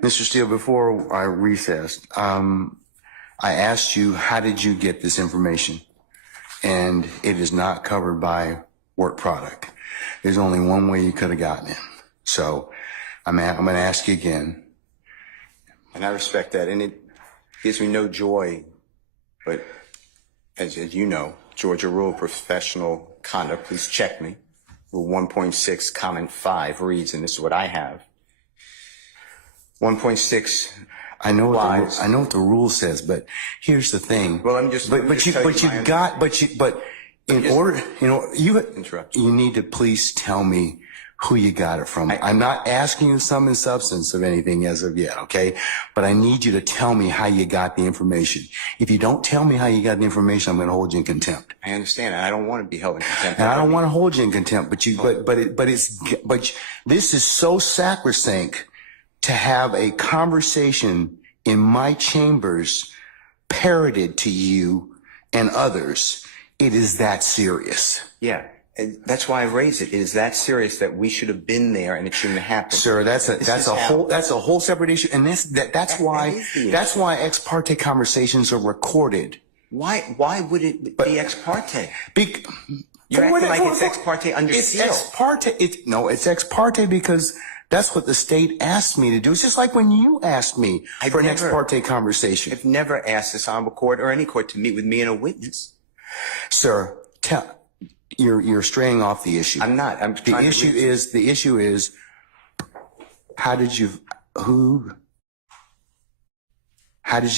Mr. Steele, before I recessed, I asked you, how did you get this information? And it is not covered by work product. There's only one way you could have gotten it. So I'm going to ask you again. And I respect that. And it gives me no joy, but as you know, Georgia Rule of Professional Conduct, please check me. Rule 1.6, comment 5 reads, and this is what I have. 1.6. I know what the rule says, but here's the thing. Well, I'm just. But in order, you need to please tell me who you got it from. I'm not asking you sum and substance of anything as of yet, okay? But I need you to tell me how you got the information. If you don't tell me how you got the information, I'm going to hold you in contempt. I understand. I don't want to be held in contempt. And I don't want to hold you in contempt, but this is so sacrosanct to have a conversation in my chambers parroted to you and others. It is that serious. Yeah. And that's why I raise it. It is that serious that we should have been there and it shouldn't have happened. Sir, that's a whole separate issue. And that's why ex parte conversations are recorded. Why would it be ex parte? You're acting like it's ex parte under seal. It's ex parte. It's ex parte because that's what the state asked me to do. It's just like when you asked me for an ex parte conversation. I've never asked this honorable court or any court to meet with me and a witness. Sir, you're straying off the issue. I'm not. The issue is how did you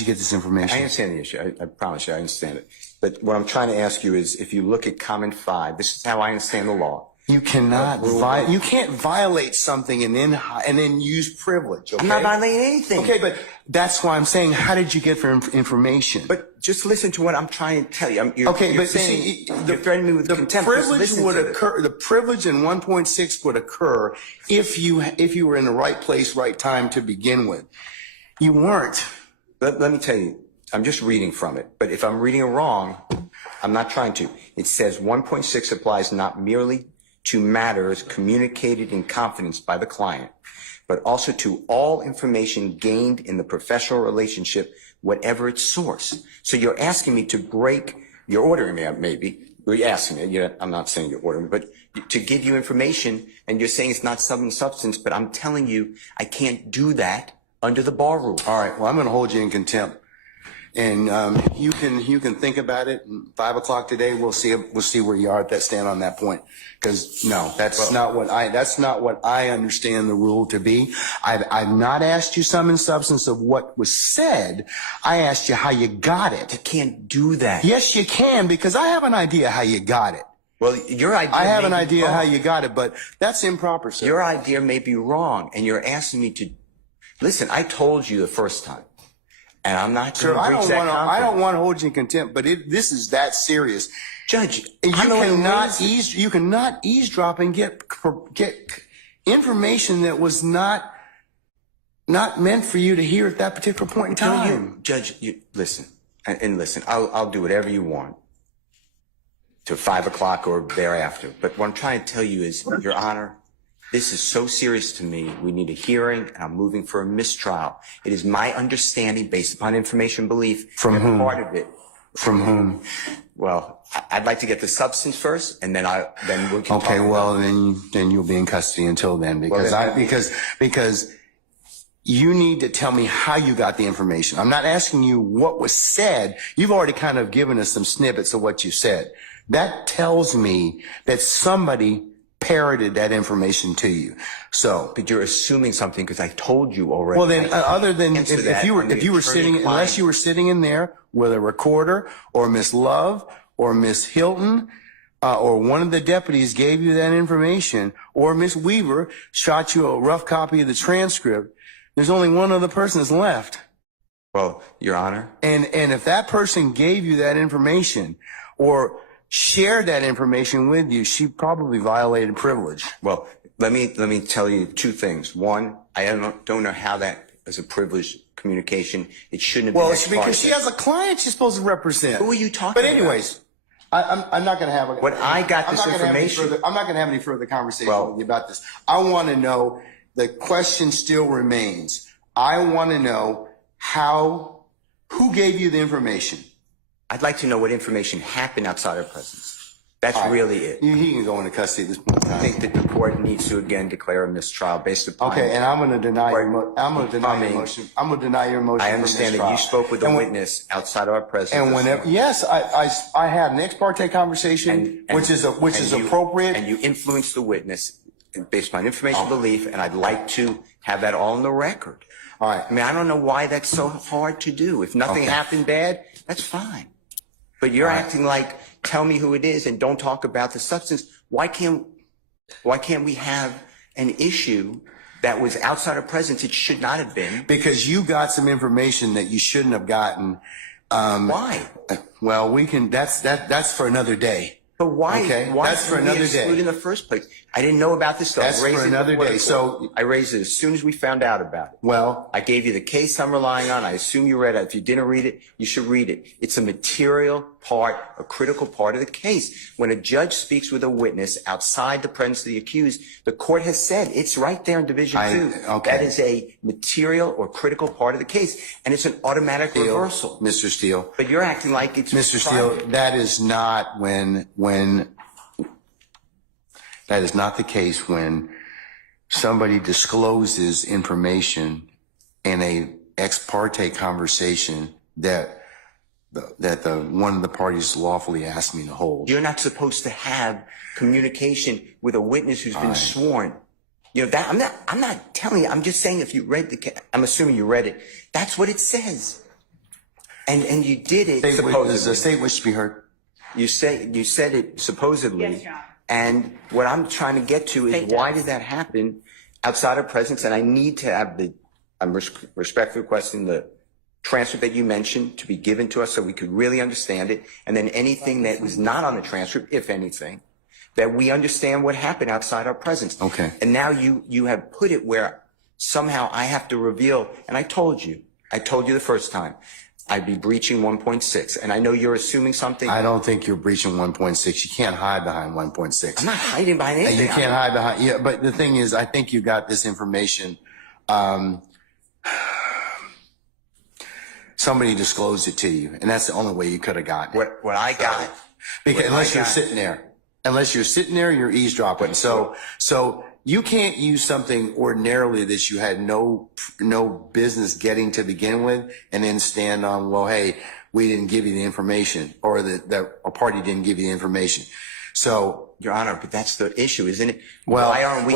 get this information? I understand the issue. I promise you I understand it. But what I'm trying to ask you is, if you look at comment 5, this is how I understand the law. You cannot you can't violate something and then use privilege. Okay? I'm not violating anything. Okay, but that's why I'm saying, how did you get for information? But just listen to what I'm trying to tell you. You're threatening me with contempt. The privilege in 1.6 would occur if you were in the right place, right time to begin with. You weren't. Let me tell you. I'm just reading from it. But if I'm reading it wrong, I'm not trying to. It says 1.6 applies not merely to matters communicated in confidence by the client, but also to all information gained in the professional relationship, whatever its source. So you're asking me to break, you're ordering me, maybe, you're asking me, I'm not saying you're ordering me, but to give you information, and you're saying it's not substance, but I'm telling you I can't do that under the bar rule. All right, well, I'm going to hold you in contempt. And you can think about it. 5 o'clock today, we'll see where you are at that stand on that point. Because no, that's not what I understand the rule to be. I've not asked you sum and substance of what was said. I asked you how you got it. You can't do that. Yes, you can, because I have an idea how you got it. Well, your idea. I have an idea how you got it, but that's improper, sir. Your idea may be wrong, and you're asking me to listen. I told you the first time. And I'm not going to breach that confidence. I don't want to hold you in contempt, but this is that serious. Judge, you cannot eavesdrop and get information that was not meant for you to hear at that particular point in time. Judge, listen, and listen, I'll do whatever you want to 5 o'clock or thereafter. But what I'm trying to tell you is, Your Honor, this is so serious to me. We need a hearing, and I'm moving for a mistrial. It is my understanding, based upon information belief, from whom? Part of it. From whom? Well, I'd like to get the substance first, and then we can. Okay, well, then you'll be in custody until then, because you need to tell me how you got the information. I'm not asking you what was said. You've already kind of given us some snippets of what you said. That tells me that somebody parroted that information to you. So, but you're assuming something because I told you already. Well, then, other than if you were sitting, unless you were sitting in there with a recorder, or Miss Love, or Miss Hilton, or one of the deputies gave you that information, or Miss Weaver shot you a rough copy of the transcript, there's only one other person that's left. Well, Your Honor. And if that person gave you that information, or shared that information with you, she probably violated privilege. Well, let me tell you two things. One, I don't know how that is a privileged communication. It shouldn't have been. Well, because she has a client she's supposed to represent. Who are you talking about? But anyways, I'm not going to have a. When I got this information, I'm not going to have any further conversation with you about this. I want to know. The question still remains: I want to know who gave you the information? I'd like to know what information happened outside our presence. That's really it. He can go into custody at this point in time. I think that the court needs to again declare a mistrial based upon. Okay, and I'm going to deny your motion. I'm going to deny your motion. I understand that you spoke with a witness outside of our presence. And whenever, yes, I had an ex parte conversation, which is appropriate. And you influenced the witness based on information belief, and I'd like to have that all on the record. All right. I mean, I don't know why that's so hard to do. If nothing happened bad, that's fine. But you're acting like, tell me who it is and don't talk about the substance. Why can't we have an issue that was outside of presence? It should not have been. Because you got some information that you shouldn't have gotten. Why? Well, that's for another day. But why? Okay, why that's for another day. In the first place, I didn't know about this stuff. That's for another day. So I raised it as soon as we found out about it. Well, I gave you the case I'm relying on. I assume you read it. If you didn't read it, you should read it. It's a material part, a critical part of the case. When a judge speaks with a witness outside the presence of the accused, the court has said it's right there in Division 2. Okay. That is a material or critical part of the case, and it's an automatic reversal. Mr. Steele. But you're acting like it's Mr. Steele, that is not that is not the case when somebody discloses information in a ex parte conversation that one of the parties lawfully asked me to hold. You're not supposed to have communication with a witness who's been sworn. You know that I'm not telling you. I'm just saying if you read I'm assuming you read it. That's what it says. And you did it supposedly. Does the state wish to be heard? You said it supposedly. Yes, Your Honor. And what I'm trying to get to is why did that happen outside of presence? And I need to have I'm respectfully requesting the transcript that you mentioned to be given to us so we could really understand it. And then anything that was not on the transcript, if anything, that we understand what happened outside our presence. Okay. And now you have put it where somehow I have to reveal, and I told you the first time, I'd be breaching 1.6. And I know you're assuming something. I don't think you're breaching 1.6. You can't hide behind 1.6. I'm not hiding behind anything. You can't hide behind, yeah, but the thing is, I think you got this information. Somebody disclosed it to you, and that's the only way you could have gotten it. What I got. Because unless you're sitting there, you're eavesdropping. So you can't use something ordinarily that you had no business getting to begin with, and then stand on, well, hey, we didn't give you the information, or that a party didn't give you the information. So, Your Honor, but that's the issue, isn't it? well, why aren't we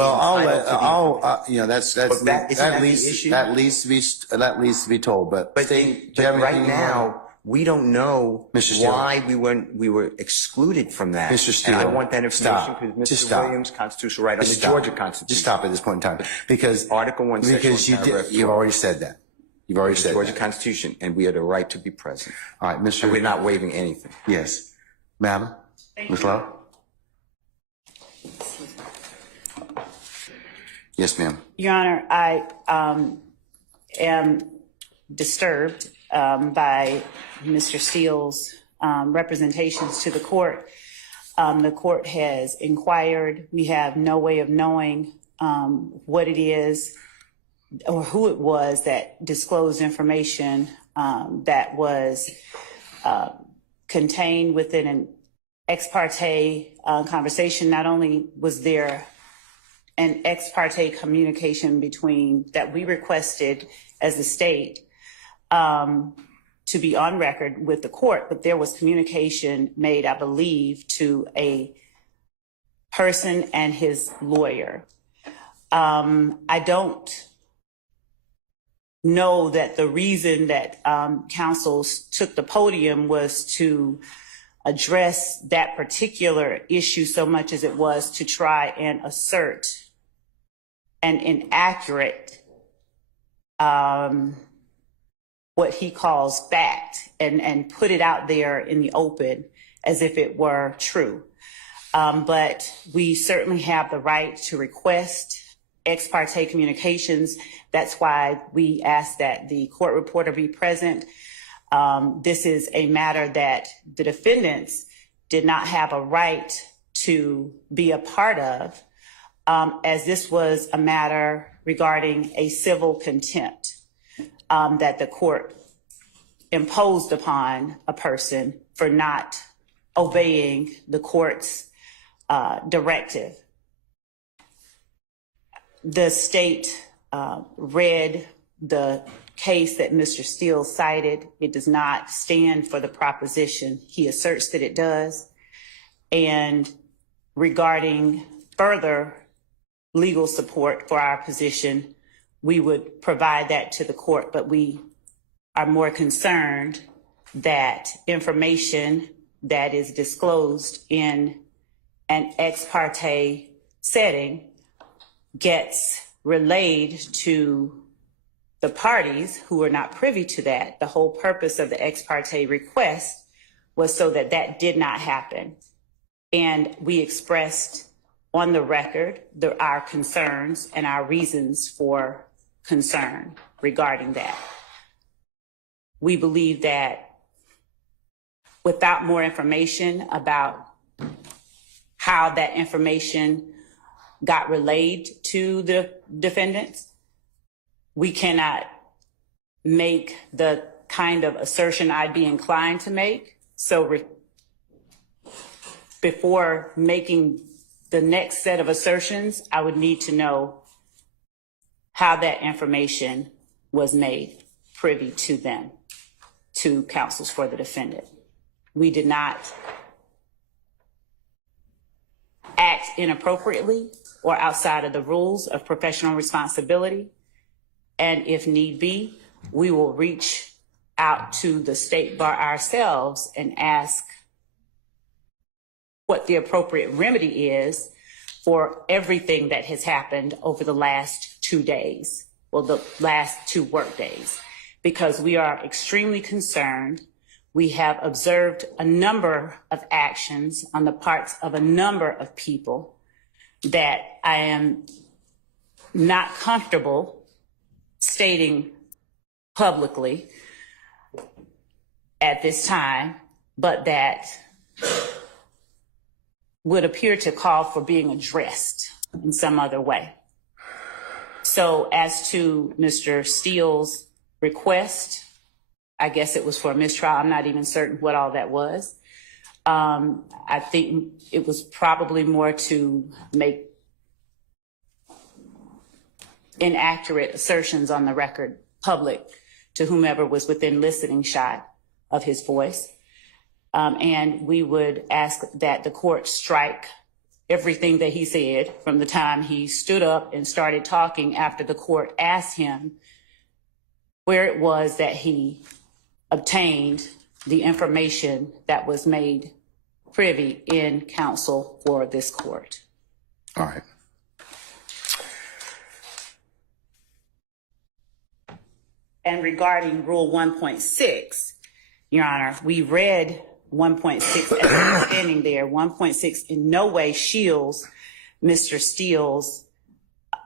that leads to be told. But right now, we don't know Mr. Steele. why we were excluded from that. Mr. Steele, and I want that information because Just Mr. stop. Williams' constitutional right on the Just stop. Georgia Constitution. Just stop at this point in time, because Article 1, because you've already said that. You've already said Georgia that. Constitution, and we have the right to be present. All right, Mr. And we're not waiving anything. Yes, Madam, Ms. Lowe. Yes, ma'am. Your Honor, I am disturbed by Mr. Steele's representations to the court. The court has inquired. We have no way of knowing what it is or who it was that disclosed information that was contained within an ex parte conversation. Not only was there an ex parte communication that we requested as the state to be on record with the court, but there was communication made, I believe, to a person and his lawyer. I don't know that the reason that counsel took the podium was to address that particular issue so much as it was to try and assert an inaccurate what he calls fact and put it out there in the open as if it were true. But we certainly have the right to request ex parte communications. That's why we ask that the court reporter be present. This is a matter that the defendants did not have a right to be a part of, as this was a matter regarding a civil contempt. that the court imposed upon a person for not obeying the court's directive. The state read the case that Mr. Steele cited. It does not stand for the proposition he asserts that it does. And regarding further legal support for our position, we would provide that to the court, but we are more concerned that information that is disclosed in an ex parte setting gets relayed to the parties who are not privy to that. The whole purpose of the ex parte request was so that that did not happen. And we expressed on the record our concerns and our reasons for concern regarding that. We believe that without more information about how that information got relayed to the defendants, we cannot make the kind of assertion I'd be inclined to make. So before making the next set of assertions, I would need to know how that information was made privy to them, to counsels for the defendant. We did not act inappropriately or outside of the rules of professional responsibility. And if need be, we will reach out to the state bar ourselves and ask what the appropriate remedy is for everything that has happened over the last 2 days, well, the last 2 work days, because we are extremely concerned. We have observed a number of actions on the parts of a number of people that I am not comfortable stating publicly at this time, but that would appear to call for being addressed in some other way. So as to Mr. Steele's request, I guess it was for a mistrial. I'm not even certain what all that was. I think it was probably more to make inaccurate assertions on the record public to whomever was within listening shot of his voice. And we would ask that the court strike everything that he said from the time he stood up and started talking after the court asked him where it was that he obtained the information that was made privy in counsel for this court. All right. And regarding Rule 1.6, Your Honor, we read 1.6 as standing there. 1.6 in no way shields Mr. Steele's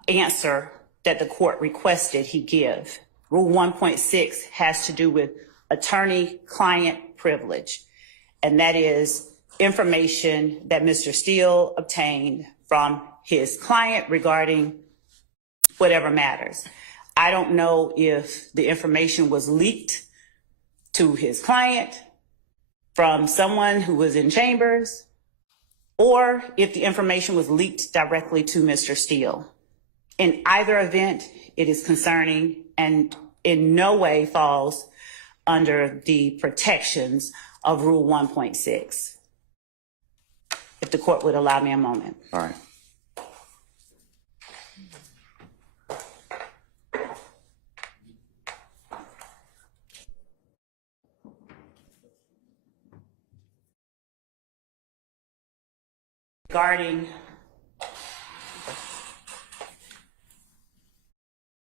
answer that the court requested he give. Rule 1.6 has to do with attorney-client privilege, and that is information that Mr. Steele obtained from his client regarding whatever matters. I don't know if the information was leaked to his client from someone who was in chambers, or if the information was leaked directly to Mr. Steele. In either event, it is concerning and in no way falls under the protections of Rule 1.6. If the court would allow me a moment. All right.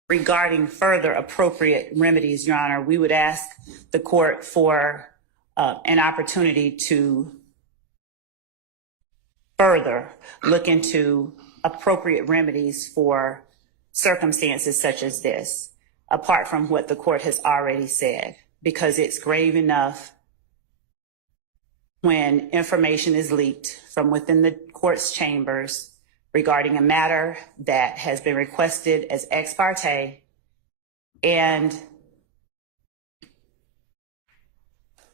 Regarding further appropriate remedies, Your Honor, we would ask the court for an opportunity to further look into appropriate remedies for circumstances such as this, apart from what the court has already said, because it's grave enough when information is leaked from within the court's chambers regarding a matter that has been requested as ex parte, and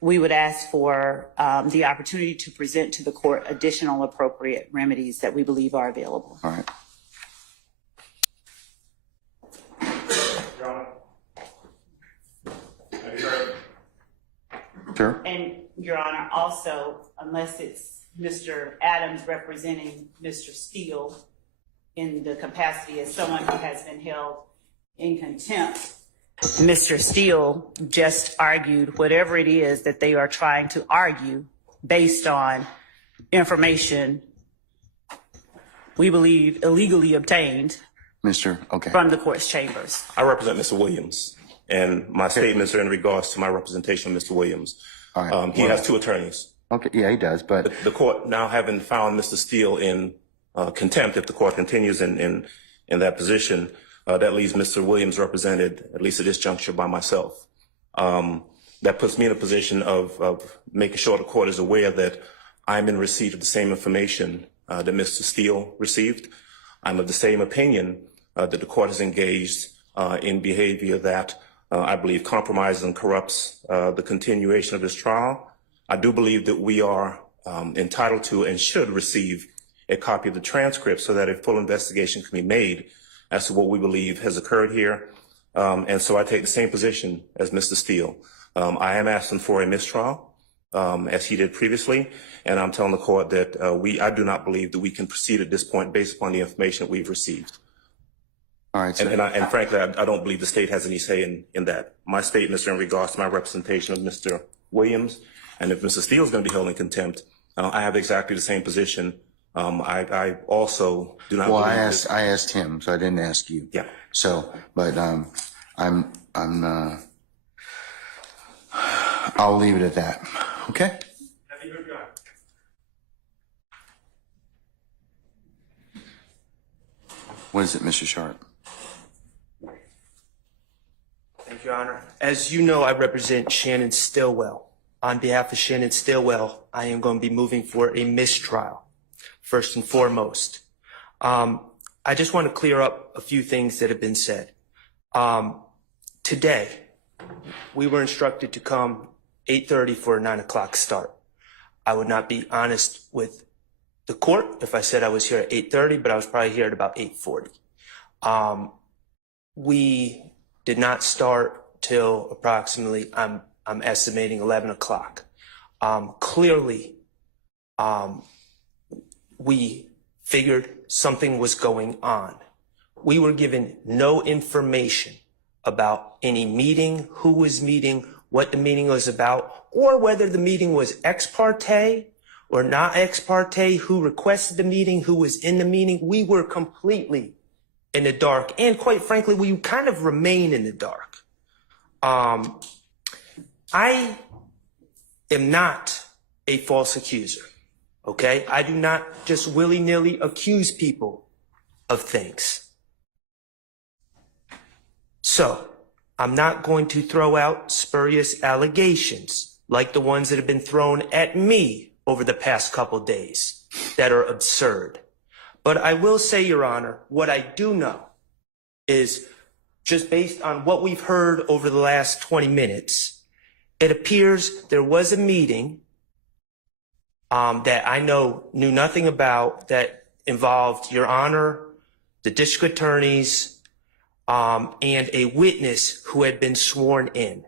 we would ask for the opportunity to present to the court additional appropriate remedies that we believe are available. All right. Sure. And Your Honor, also, unless it's Mr. Adams representing Mr. Steele in the capacity as someone who has been held in contempt, Mr. Steele just argued whatever it is that they are trying to argue based on information we believe illegally obtained from the court's chambers. I represent Mr. Williams, and my statements are in regards to my representation of Mr. Williams. All right. He has two attorneys. Okay, yeah, he does, but The court now having found Mr. Steele in contempt, if the court continues in that position, that leaves Mr. Williams represented, at least at this juncture, by myself. That puts me in a position of making sure the court is aware that I'm in receipt of the same information that Mr. Steele received. I'm of the same opinion that the court has engaged in behavior that I believe compromises and corrupts the continuation of this trial. I do believe that we are entitled to and should receive a copy of the transcript so that a full investigation can be made as to what we believe has occurred here. And so I take the same position as Mr. Steele. I am asking for a mistrial, as he did previously, and I'm telling the court that I do not believe that we can proceed at this point based upon the information that we've received. all right. So And frankly, I don't believe the state has any say in that. My statements are in regards to my representation of Mr. Williams, and if Mr. Steele is going to be held in contempt, I have exactly the same position. I also do not. well, believe I asked him, so I didn't ask you. Yeah. So, but I'll leave it at that. Okay. What is it, Mr. Schardt? Thank you, Your Honor. As you know, I represent Shannon Stillwell. On behalf of Shannon Stillwell, I am going to be moving for a mistrial, first and foremost. I just want to clear up a few things that have been said. Today, we were instructed to come 8:30 for a 9 o'clock start. I would not be honest with the court if I said I was here at 8:30, but I was probably here at about 8:40. We did not start till approximately, I'm estimating 11 o'clock. Clearly, we figured something was going on. We were given no information about any meeting, who was meeting, what the meeting was about, or whether the meeting was ex parte or not ex parte, who requested the meeting, who was in the meeting. We were completely in the dark. And quite frankly, we kind of remain in the dark. I am not a false accuser, okay? I do not just willy-nilly accuse people of things. So, I'm not going to throw out spurious allegations like the ones that have been thrown at me over the past couple days that are absurd. But I will say, Your Honor, what I do know is just based on what we've heard over the last 20 minutes, it appears there was a meeting that I knew nothing about that involved Your Honor, the district attorneys, and a witness who had been sworn in.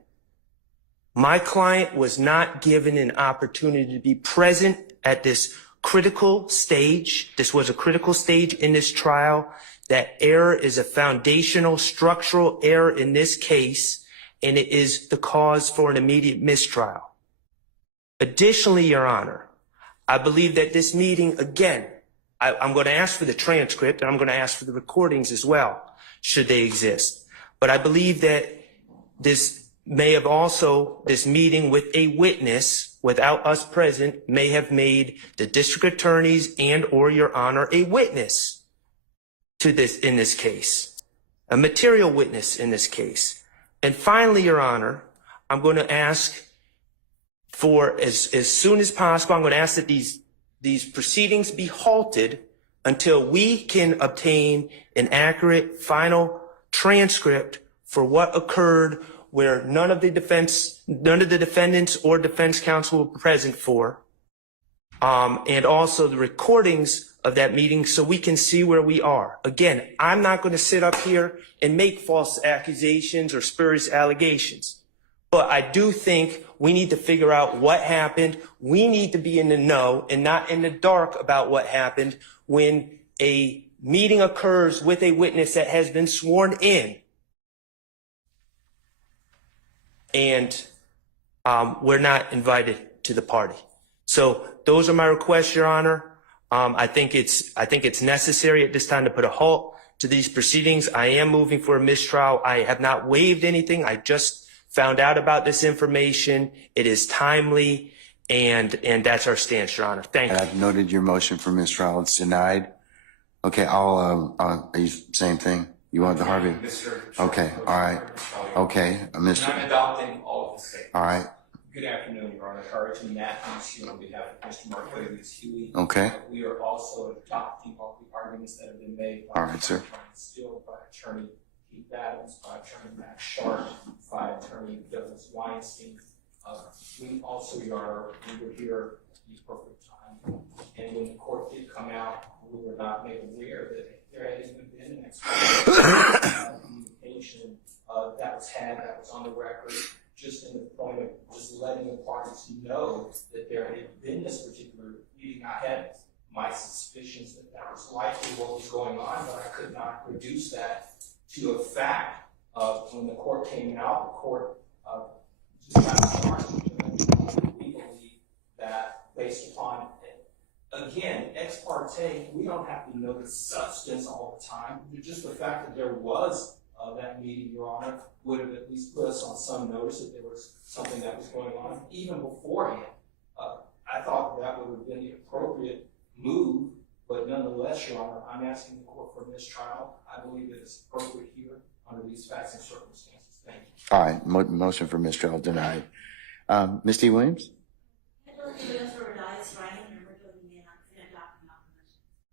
My client was not given an opportunity to be present at this critical stage. This was a critical stage in this trial. That error is a foundational structural error in this case, and it is the cause for an immediate mistrial. Additionally, Your Honor, I believe that this meeting, again, I'm going to ask for the transcript, and I'm going to ask for the recordings as well, should they exist. But I believe that this meeting with a witness without us present may have made the district attorneys and or Your Honor a witness to this in this case, a material witness in this case. And finally, Your Honor, I'm going to ask for as soon as possible, I'm going to ask that these proceedings be halted until we can obtain an accurate final transcript for what occurred where none of the defendants or defense counsel were present for, and also the recordings of that meeting so we can see where we are. Again, I'm not going to sit up here and make false accusations or spurious allegations. But I do think we need to figure out what happened. We need to be in the know and not in the dark about what happened when a meeting occurs with a witness that has been sworn in. And we're not invited to the party. So those are my requests, Your Honor. I think it's necessary at this time to put a halt to these proceedings. I am moving for a mistrial. I have not waived anything. I just found out about this information. It is timely, and that's our stance, Your Honor. Thank you. I've noted your motion for mistrial. It's denied. Okay, are you same thing? You want the Harvey? Okay, all right. Okay, Mr. I'm adopting all of the statements. All right. Good afternoon, Your Honor. Carlton Matthews here on behalf of Mr. Marquez Huey. Okay. We are also adopting all the arguments that have been made by All right, sir. Attorney Steele, by Attorney Keith Adams, by Attorney Max Schardt, by Attorney Douglas Weinstein. We also, Your Honor, we were here the appropriate time, and when the court did come out, we were not made aware that there had even been an communication that was had, that was on the record, just in the point of just letting the parties know that there had been this particular meeting. I had my suspicions that that was likely what was going on, but I could not reduce that to a fact. When the court came out, the court just got charged. We believe that based upon, again, ex parte, we don't have to know the substance all the time. Just the fact that there was that meeting, Your Honor, would have at least put us on some notice that there was something that was going on, even beforehand. I thought that would have been the appropriate move, but nonetheless, Your Honor, I'm asking the court for mistrial. I believe that it's appropriate here under these facts and circumstances. Thank you. All right, motion for mistrial denied. Ms. T. Williams?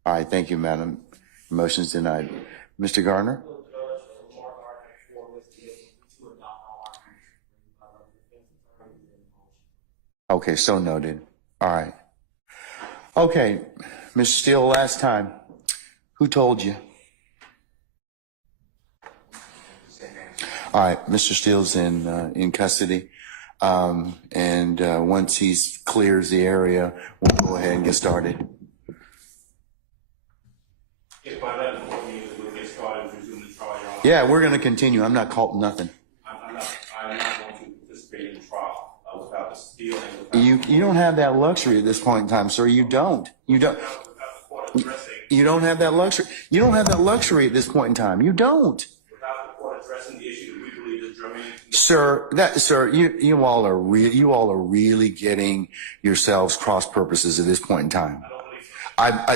All right, thank you, madam. Motion's denied. Mr. Garner? Okay, so noted. All right. Okay, Mr. Steele, last time, who told you? All right, Mr. Steele's in custody. And once he clears the area, we'll go ahead and get started. If by that point means we'll get started and resume the trial, Your Honor. Yeah, we're going to continue. I'm not calling nothing. I'm not going to participate in the trial without the Steele and without You don't have that luxury at this point in time, sir. You don't. You don't. without the court addressing. You don't have that luxury. You don't have that luxury at this point in time. You don't. Without the court addressing the issue that we believe is germane. Sir, you all are really getting yourselves cross purposes at this point in time. I don't believe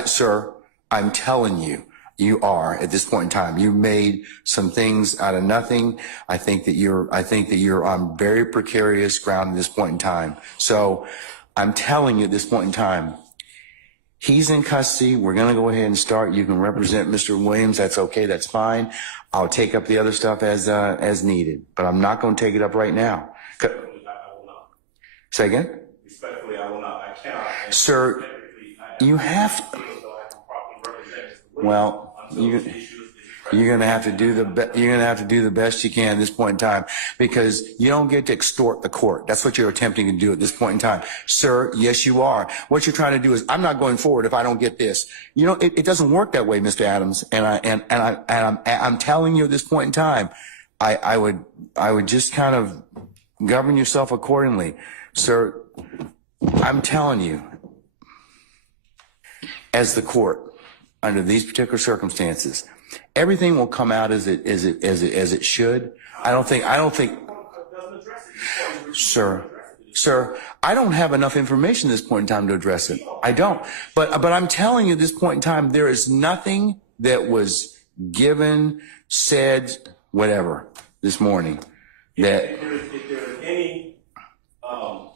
so. Sir, I'm telling you, you are at this point in time. You made some things out of nothing. I think that you're on very precarious ground at this point in time. So I'm telling you at this point in time, he's in custody. We're going to go ahead and start. You can represent Mr. Williams. That's okay. That's fine. I'll take up the other stuff as needed, but I'm not going to take it up right now. Respectfully, I will not. Say again? Respectfully, I will not. I cannot. And Sir, technically, I you have to. feel as though I can properly represent Mr. Williams Well, until this issue is you're going to have to do the best you can at this point in time, because you don't get to extort the court. That's what you're attempting to do at this point in time. Sir, yes, you are. What you're trying to do is, I'm not going forward if I don't get this. You know, it doesn't work that way, Mr. Adams. And I'm telling you at this point in time, I would just kind of govern yourself accordingly. Sir, I'm telling you, as the court, under these particular circumstances, everything will come out as it should. I don't think, sir, I don't have enough information at this point in time to address it. I don't. But I'm telling you at this point in time, there is nothing that was given, said, whatever, this morning that. If there is any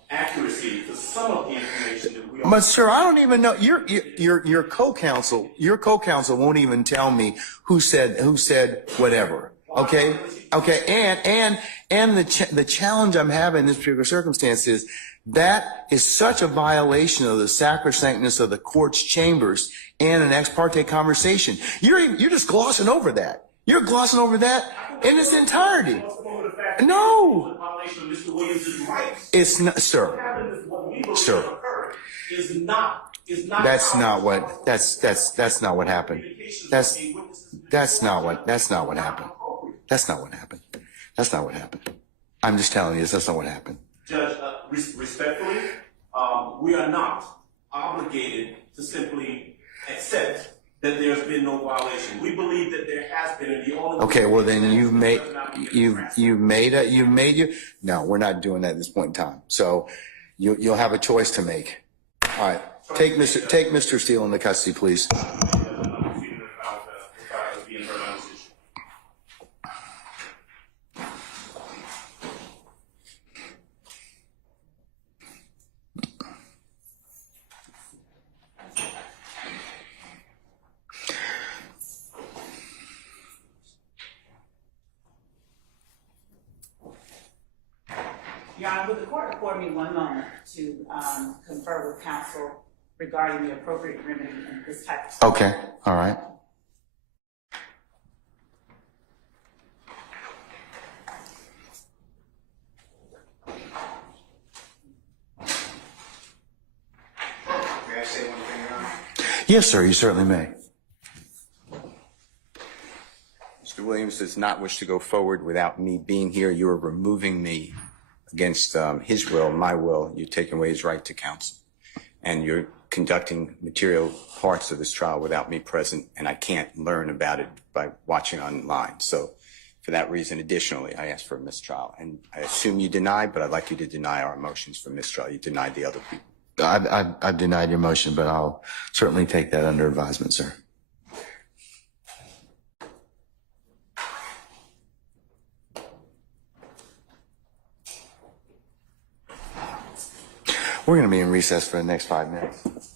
accuracy to some of the information that we don't. But sir, I don't even know. Your co-counsel won't even tell me who said whatever. Okay. Okay. And the challenge I'm having in this particular circumstance is that is such a violation of the sacrosanctness of the court's chambers and an ex parte conversation. You're just glossing over that. You're glossing over that in its entirety. No. It's not, sir. Sir. That's not what happened. That's not what happened. That's not what happened. That's not what happened. I'm just telling you, that's not what happened. Judge, respectfully, we are not obligated to simply accept that there's been no violation. We believe that there has been, and the only Okay, well then no, we're not doing that at this point in time. So you'll have a choice to make. All right, take Mr. Steele into custody, please. Your Honor, would the court afford me one moment to confer with counsel regarding the appropriate remedy in this type of situation? Okay, all right. May I say one thing, Your Honor? Yes, sir, you certainly may. Mr. Williams does not wish to go forward without me being here. You are removing me against his will, my will. You're taking away his right to counsel. And you're conducting material parts of this trial without me present, and I can't learn about it by watching online. So for that reason, additionally, I asked for a mistrial. And I assume you deny, but I'd like you to deny our motions for mistrial. You denied the other people. I've denied your motion, but I'll certainly take that under advisement, sir. We're going to be in recess for the next 5 minutes.